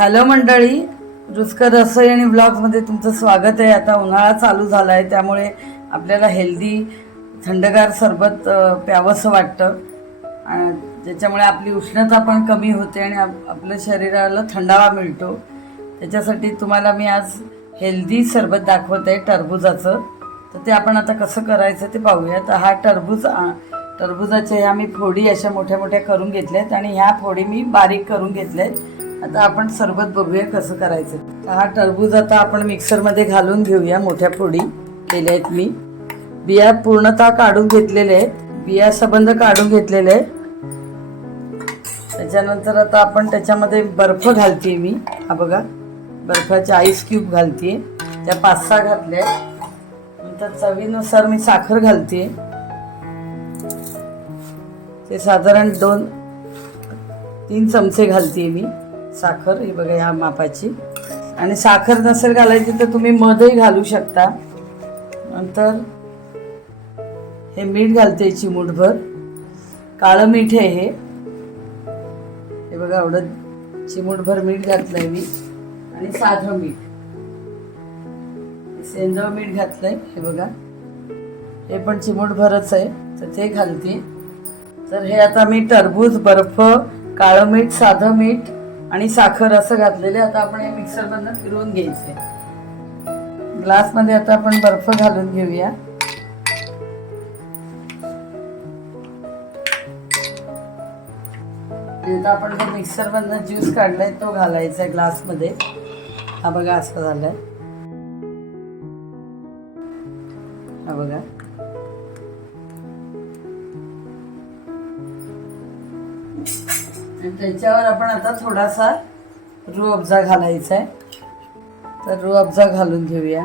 Hello मंडळी रुचकर रसोई आणि ब्लॉगमध्ये तुमचं स्वागत आहे. आता उन्हाळा चालू झाला आहे त्यामुळे आपल्याला हेल्दी थंडगार सरबत प्यावंसं वाटतं. ज्याच्यामुळे आपली उष्णता पण कमी होते आणि आप- आपल्या शरीराला थंडावा मिळतो. त्याच्यासाठी तुम्हाला मी आज हेल्दी सरबत दाखवत आहे टरबुजाचं. तर ते आपण आता कसं करायचं ते पाहूया तर हा टरबूज टरबुजाच्या ह्या मी फोडी अशा मोठ्या मोठ्या करून घेतल्यात आणि ह्या फोडी मी बारीक करून घेतल्यात. आता आपण सरबत बघूया कसं करायचं. हा टरबूज आता आपण मिक्सरमध्ये घालून घेऊया मोठ्या फोडी केल्या आहेत मी. बिया पूर्णतः काढून घेतलेले आहेत. बिया सबंध काढून घेतलेले आहेत. त्याच्यानंतर आता आपण त्याच्यामध्ये बर्फ घालते मी. हा बघा बर्फाचे आईस क्यूब घालते त्या पाच सहा घातल्या नंतर चवीनुसार मी साखर घालते ते साधारण दोन तीन चमचे घालते मी. साखर ही बघा ह्या मापाची. आणि साखर नसेल घालायची तर तुम्ही मधही घालू शकता. नंतर हे मीठ घालते चिमूटभर काळं मीठ आहे हे. हे बघा एवढं चिमूटभर मीठ घातलंय मी. आणि साधं मीठ. सेंदव मीठ घातलंय हे बघा. हे पण चिमूटभरच आहे तर ते घालते. तर हे आता मी टरबूज बर्फ काळं मीठ साधं मीठ आणि साखर असं घातलेले आता आपण हे मिक्सरमधनं फिरवून घ्यायचे ग्लासमध्ये आता आपण बर्फ घालून घेऊया. आता आपण जो मिक्सरमधनं ज्यूस काढलाय तो घालायचा आहे ग्लासमध्ये. हा बघा असं झालाय. हा बघा. आणि त्याच्यावर आपण आता थोडासा रू अब्जा घालायचा आहे. तर रू घालून घेऊया.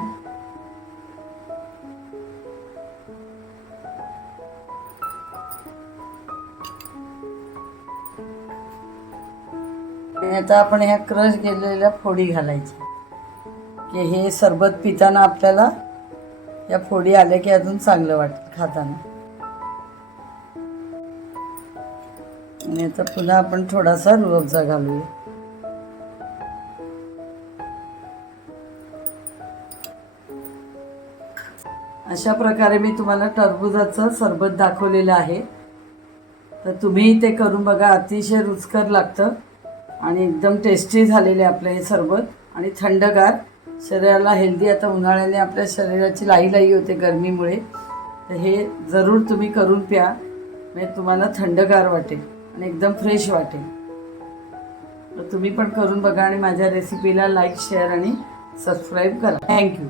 आता आपण ह्या क्रश केलेल्या फोडी घालायच्या. की हे सरबत पिताना आपल्याला या फोडी आल्या की अजून चांगलं वाटतं खाताना. आणि आता पुन्हा आपण थोडासा रुअफजा घालूया. अशा प्रकारे मी तुम्हाला टरबुजाचं सरबत दाखवलेलं आहे. तर तुम्ही ते करून बघा अतिशय रुचकर लागतं आणि एकदम टेस्टी झालेले आपलं हे सरबत. आणि थंडगार शरीराला हेल्दी आता उन्हाळ्याने आपल्या शरीराची लाई लाई होते गरमीमुळे. तर हे जरूर तुम्ही करून प्या म्हणजे तुम्हाला थंडगार वाटेल. आणि एकदम फ्रेश वाटेल. तर तुम्ही पण करून बघा आणि माझ्या रेसिपीला लाईक शेअर आणि सबस्क्राईब करा. Thank you